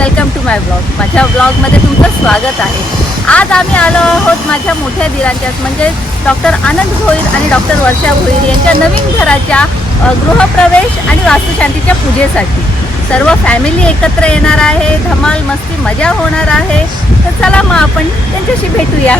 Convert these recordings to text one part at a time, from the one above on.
Welcome to my blog. माझ्या ब्लॉगमध्ये तुमचं स्वागत आहे. आज आम्ही आलो आहोत माझ्या मोठ्या दिरांच्या म्हणजे डॉक्टर आनंद भोईर आणि डॉक्टर वर्षा भोईर यांच्या नवीन घराच्या गृहप्रवेश आणि वास्तुशांतीच्या पूजेसाठी. सर्व फॅमिली एकत्र येणार आहे. धमाल मस्ती मजा होणार आहे. तर चला मग आपण त्यांच्याशी भेटूया.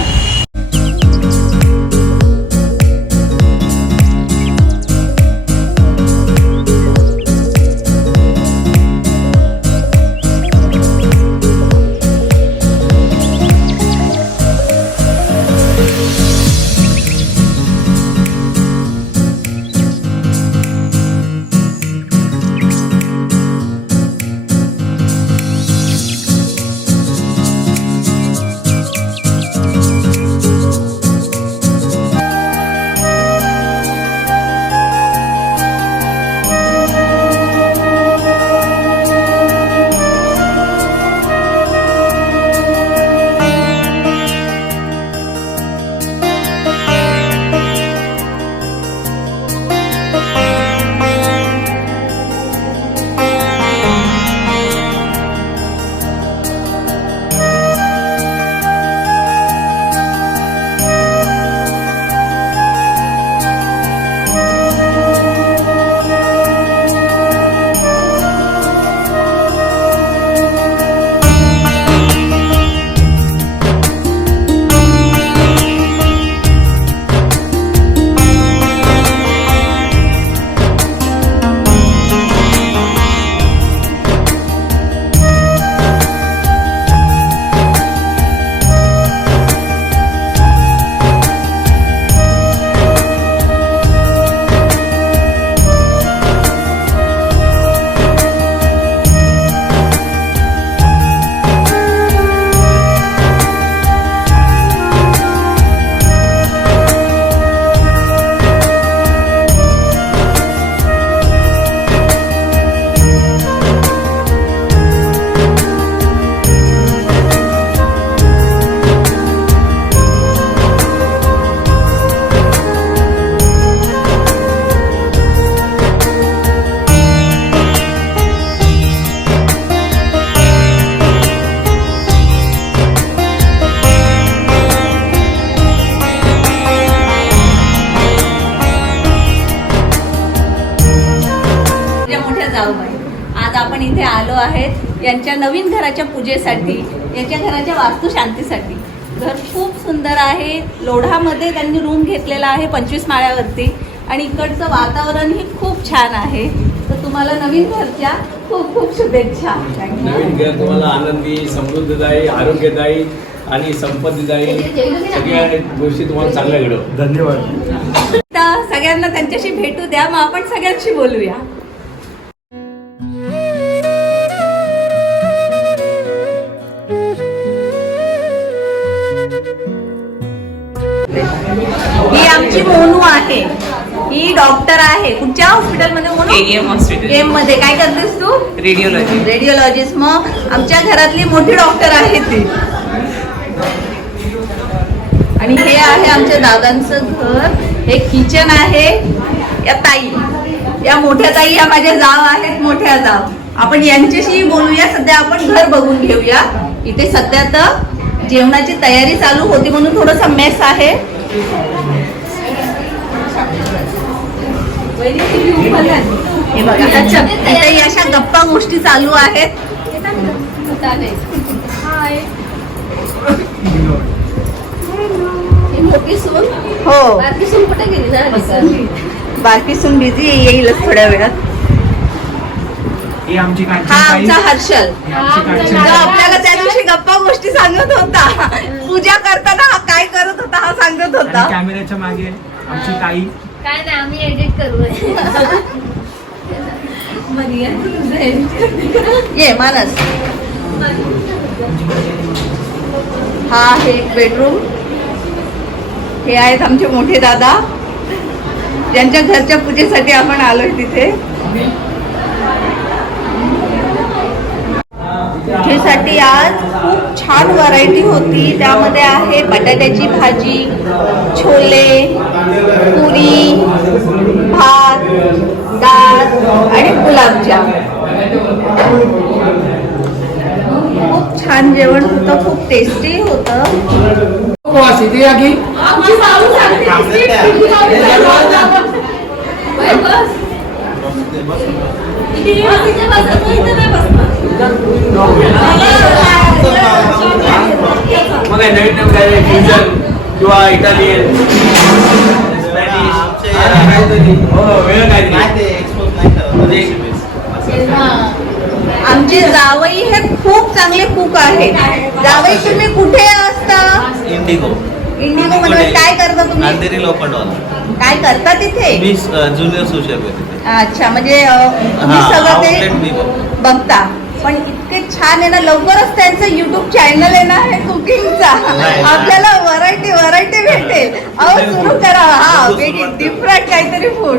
आज आपण इथे आलो आहेत यांच्या नवीन घराच्या पूजेसाठी, यांच्या घराच्या वास्तुशांतीसाठी. घर खूप सुंदर आहे. लोढामध्ये त्यांनी रूम घेतलेला आहे 25 माळ्यावरती आणि इकडचं वातावरणही खूप छान आहे. तर तुम्हाला नवीन घरच्या खूप खूप शुभेच्छा. नवीन घर तुम्हाला आनंदी, समृद्धदायी, आरोग्यदायी आणि संपत्तीदायी सगळ्या गोष्टी तुम्हाला चांगल्या घडव. धन्यवाद. तर सगळ्यांना त्यांच्याशी भेटू द्या. मग आपण सगळ्यांशी बोलूया. ही आमची मोनू आहे. ही डॉक्टर आहे. कुठच्या हॉस्पिटलमध्ये मोनू? M hospital. एम मध्ये काय करतेस तू? रेडिओलॉजिस्ट. मग आमच्या घरातली मोठी डॉक्टर आहे ती. आणि हे आहे आमच्या दादांचं घर. हे किचन आहे. या ताई, या मोठ्या ताई या माझ्या जाव आहेत. मोठ्या जाव. आपण यांच्याशी बोलूया. सध्या आपण घर बघून घेऊया. इथे सध्या तर जेवणाची तयारी चालू होती म्हणून थोडंसं मेस आहे. हे बघा, इथे अशा गप्पा गोष्टी चालू आहेत. मोठी सून, हो, बारकी सून कुठे गेली? बारकी सून बिझी, येईलच थोड्या वेळात. हा आमचा हर्षल, जो आपल्याला त्या दिवशी गप्पा गोष्टी सांगत होता. पूजा करताना हा काय करत होता हा सांगत होता. कॅमेऱ्याच्या मागे आमची ताई. काय नाही, आम्ही एडिट करू. ये मानस. हा आहे एक बेडरूम. हे आहेत आमचे मोठे दादा, ज्यांच्या घरच्या पूजेसाठी आपण आलोय तिथे. पूजेसाठी आज खूप छान व्हरायटी होती. त्यामध्ये आहे बटाट्याची भाजी, छोले, पुरी, भात, डाळ आणि गुलाबजाम. छान जेवण होतं, खूप टेस्टी होतं. इथे या की मग नवीन नवीन काय फ्युजन किंवा इटालियन वेळ काय आमचे जावई हे खूप चांगले कुक आहेत. जावई तुम्ही कुठे असता? इंडिगो इंडिगो मध्ये काय करता तुम्ही? अंधेरी लोखंडवाला काय करता तिथे? मी ज्युनियर सोशल मीडिया अच्छा, म्हणजे तुम्ही सगळं आउटलेट मी ते बघता. पण इतके छान आहे ना, लवकरच त्यांचं युट्यूब चॅनल आहे ना हे कुकिंगचा. नाही. आपल्याला व्हरायटी भेटेल. अहो सुरू करा. हा डिफरंट काहीतरी फूड.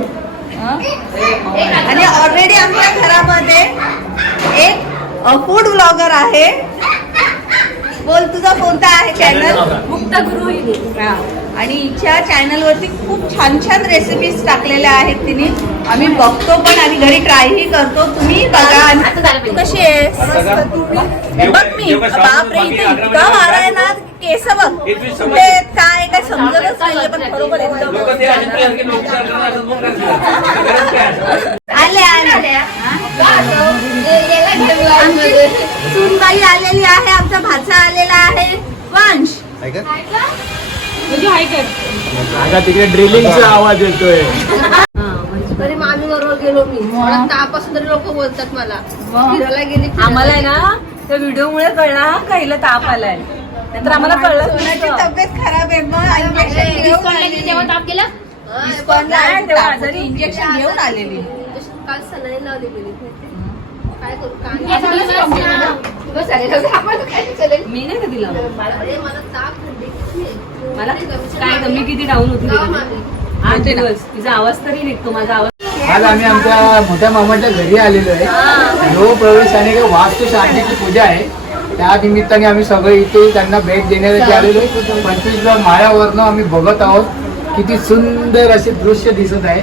आणि ऑलरेडी आमच्या घरामध्ये एक फूड ब्लॉगर आहे. बोल, तुझा कोणता आहे चॅनल? मुक्ता गृहिणी. आणि हिच्या चॅनलवरती खूप छान छान रेसिपीज टाकलेल्या आहेत तिने. आम्ही बघतो पण आणि घरी ट्रायही करतो. तुम्ही बघा. तू कशी आहेस? हे बघ मी, बापरे, इथे इतका वारा आहे ना, केस बघ कुठे काय काय समजतच नाही. पण बरोबर आले आले. आमची सूनबाई आलेली आहे, आमचा भाचा आलेला आहे वंश. आता तिकडे ड्रिलिंगचा आवाज येतोय. तरी मामी बरोबर गेलो मी. मला तापासून तरी लोक बोलतात मला फिरायला गेली. आम्हाला आहे ना त्या व्हिडिओ मुळे कळला का हिला ताप आलाय. नंतर आम्हाला कळलं सोनाची तब्येत खराब आहे मग इंजेक्शन घेऊन आलेली. तेव्हा ताप गेला. नाही, तेव्हा आजारी इंजेक्शन घेऊन आलेली. काल सलाईन लावली गेली. काय करू बस आलेलं. आम्हाला काय चालेल. मी नाही कधी लावलं. अरे मला ताप थंडी. मला काय कमी किती डाऊन होती तिला. 8 दिवस तिचा आवाज तरी निघतो. माझा आवाज आज आम्ही आमच्या मोठ्या मामाच्या घरी आलेलो आहे. गृह प्रवेश आणि वास्तू शांतीची पूजा आहे. त्या निमित्ताने आम्ही सगळे इथे त्यांना भेट देण्यासाठी आलेलो आहे. 25 माळ्यावरनं आम्ही बघत आहोत. किती सुंदर असे दृश्य दिसत आहे.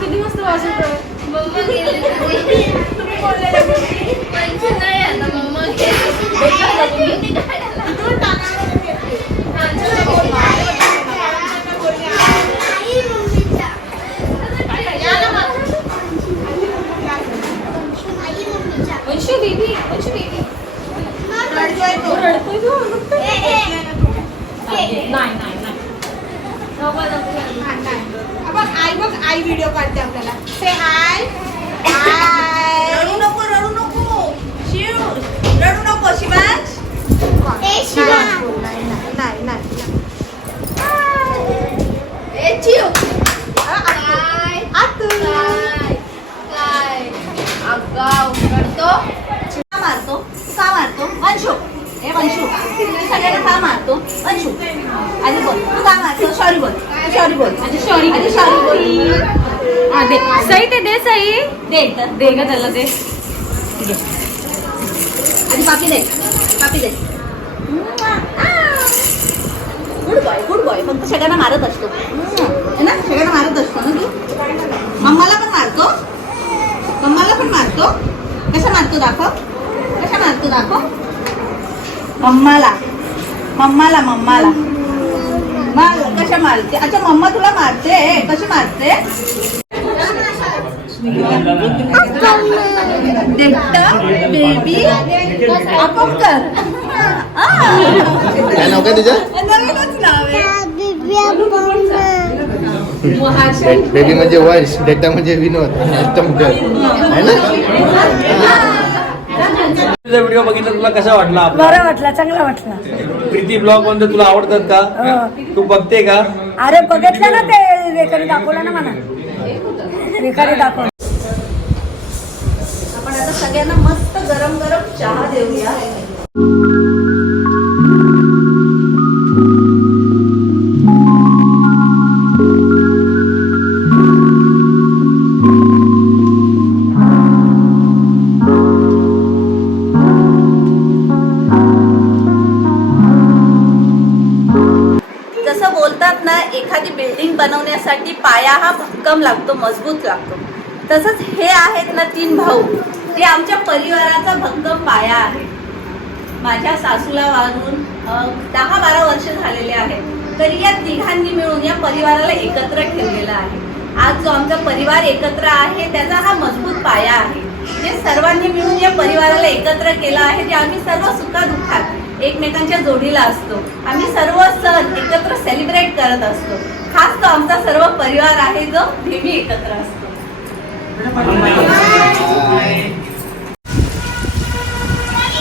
किती मस्त वाजत. मम्मा गेली. तुम्ही बोललेलं म्हणजे नाही आता. मम्मा गेली. वंशू दीदी. आई व्हिडिओ काढते आपल्याला. से हाय. हाय. रडू नको शिव, रडू नको शिवांश. नाही. ए चिव. का मारतो? वंशू. ए वंशू, तू सगळ्यांना का मारतो? वंशू आधी बोल, तू का मारतो? सॉरी बोल. सॉरी बोल. सई ते दे. सई दे ग त्याला ते. आणि पापी दे. Good boy. फक्त सगळ्यांना मारत असतो है ना, सगळ्यांना मारत असतो ना तू. मम्माला पण मारतो. कसा मारतो दाखव. मम्माला मग कशा मारते? अच्छा, मम्मा तुला मारते. कशी मारते? बेबी आपोआप कर. काय नाव काय तुझं? नवीनच नाव आहे. बेबी म्हणजे वंश, डेटा म्हणजे विनोद. आहे ना. व्हिडिओ बघितला तुला कसा वाटला आपला? बरं वाटला, चांगला वाटला. प्रीती ब्लॉग मध्ये तुला आवडतात का? तू बघते का? अरे बघितलं ना ते रेखाने दाखवलं ना मला, रेखाने दाखवलं. आपण आता सगळ्यांना मस्त गरम गरम चहा देऊया. जसं बोलतात ना, एखादी बिल्डिंग बनवण्यासाठी पाया हा भक्कम लागतो, मजबूत लागतो. तसंच हे आहेत ना 3 भाऊ, हे आमच्या परिवाराचा भक्कम पाया आहे. माझ्या सासूला वारून 10-12 वर्ष झालेले आहेत, तरी या तिघांनी मिळून या परिवाराला एकत्र ठेवलेला आहे. आज जो आमचा परिवार एकत्र आहे त्याचा हा मजबूत पाया आहे. जे सर्वांनी मिळून या परिवाराला एकत्र केलं आहे, ते आम्ही सर्व सुखादुःखात एकमेकांच्या जोडीला असतो. आम्ही सर्व सण एकत्र सेलिब्रेट करत असतो. खास तो आमचा सर्व परिवार आहे जो नेहमी एकत्र असतो.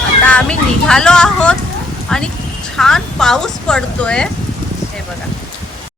आता आम्ही निघालो आहोत आणि छान पाऊस पडतोय.